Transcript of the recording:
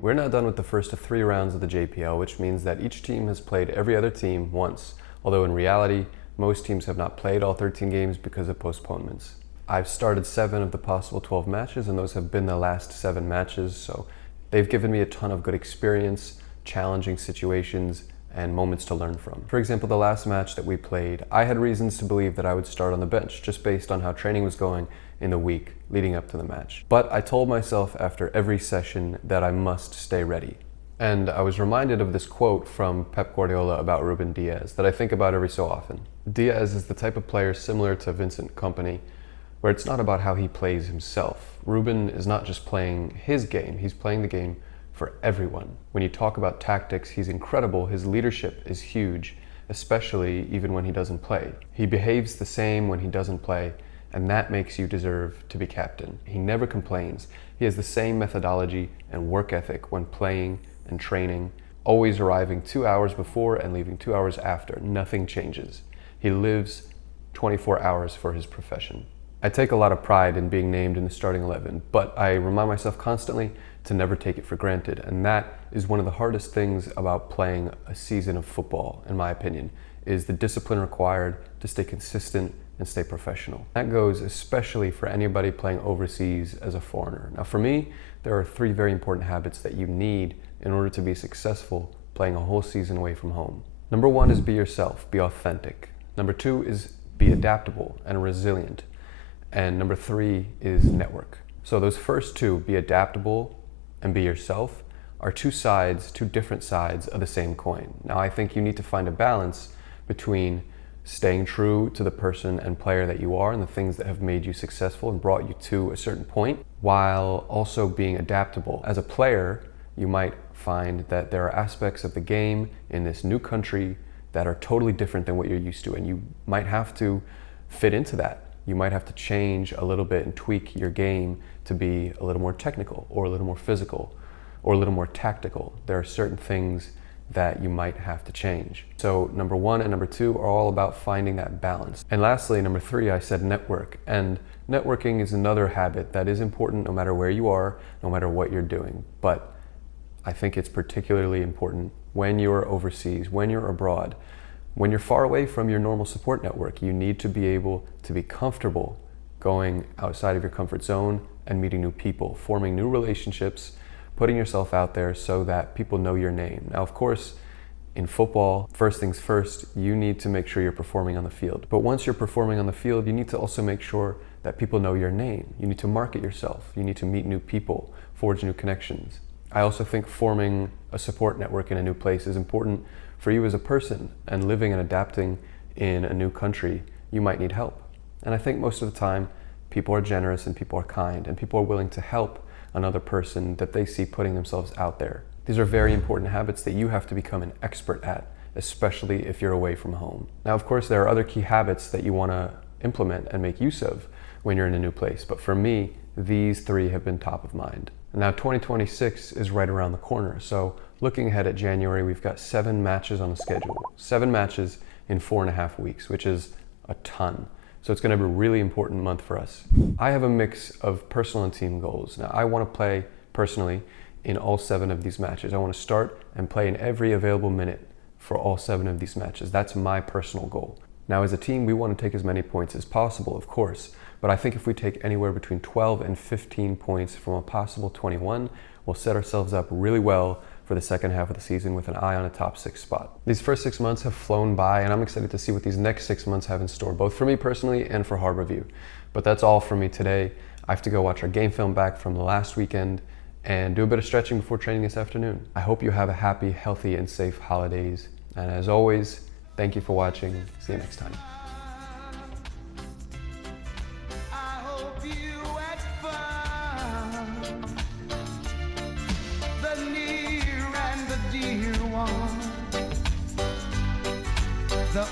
We're now done with the first of 3 rounds of the JPL, which means that each team has played every other team once, although in reality, most teams have not played all 13 games because of postponements. I've started 7 of the possible 12 matches, and those have been the last 7 matches, so they've given me a ton of good experience, challenging situations, and moments to learn from. For example, the last match that we played, I had reasons to believe that I would start on the bench just based on how training was going in the week leading up to the match. But I told myself after every session that I must stay ready. And I was reminded of this quote from Pep Guardiola about Ruben Diaz that I think about every so often. Diaz is the type of player similar to Vincent Kompany, where it's not about how he plays himself. Ruben is not just playing his game, he's playing the game for everyone. When you talk about tactics, he's incredible. His leadership is huge, especially even when he doesn't play. He behaves the same when he doesn't play, and that makes you deserve to be captain. He never complains. He has the same methodology and work ethic when playing and training, always arriving 2 hours before and leaving 2 hours after. Nothing changes. He lives 24 hours for his profession. I take a lot of pride in being named in the starting 11, but I remind myself constantly to never take it for granted, and that is one of the hardest things about playing a season of football, in my opinion, is the discipline required to stay consistent and stay professional. That goes especially for anybody playing overseas as a foreigner. Now for me, there are 3 very important habits that you need in order to be successful playing a whole season away from home. Number 1 is be yourself, be authentic. Number 2 is be adaptable and resilient. And number 3 is network. So those first 2, be adaptable and be yourself, are 2 different sides of the same coin. Now I think you need to find a balance between staying true to the person and player that you are and the things that have made you successful and brought you to a certain point, while also being adaptable. As a player, you might find that there are aspects of the game in this new country that are totally different than what you're used to, and you might have to fit into that. You might have to change a little bit and tweak your game to be a little more technical or a little more physical or a little more tactical. There are certain things that you might have to change. So number 1 and number 2 are all about finding that balance. And lastly, number 3, I said network. And networking is another habit that is important no matter where you are, no matter what you're doing. But I think it's particularly important when you're overseas, when you're abroad. When you're far away from your normal support network, you need to be able to be comfortable going outside of your comfort zone and meeting new people, forming new relationships, putting yourself out there so that people know your name. Now, of course, in football, first things first, you need to make sure you're performing on the field. But once you're performing on the field, you need to also make sure that people know your name. You need to market yourself. You need to meet new people, forge new connections. I also think forming a support network in a new place is important for you as a person, and living and adapting in a new country, you might need help. And I think most of the time, people are generous and people are kind and people are willing to help another person that they see putting themselves out there. These are very important habits that you have to become an expert at, especially if you're away from home. Now, of course, there are other key habits that you want to implement and make use of when you're in a new place. But for me, these 3 have been top of mind. Now 2026 is right around the corner. So looking ahead at January, we've got 7 matches on the schedule. 7 matches in 4.5 weeks, which is a ton. So it's going to be a really important month for us. I have a mix of personal and team goals. Now I want to play personally in all 7 of these matches. I want to start and play in every available minute for all 7 of these matches. That's my personal goal. Now as a team, we want to take as many points as possible, of course, but I think if we take anywhere between 12 and 15 points from a possible 21, we'll set ourselves up really well for the second half of the season with an eye on a top 6 spot. These first 6 months have flown by, and I'm excited to see what these next 6 months have in store, both for me personally and for Harbour View. But that's all from me today. I have to go watch our game film back from the last weekend and do a bit of stretching before training this afternoon. I hope you have a happy, healthy, and safe holidays. And as always, thank you for watching. See you next time. The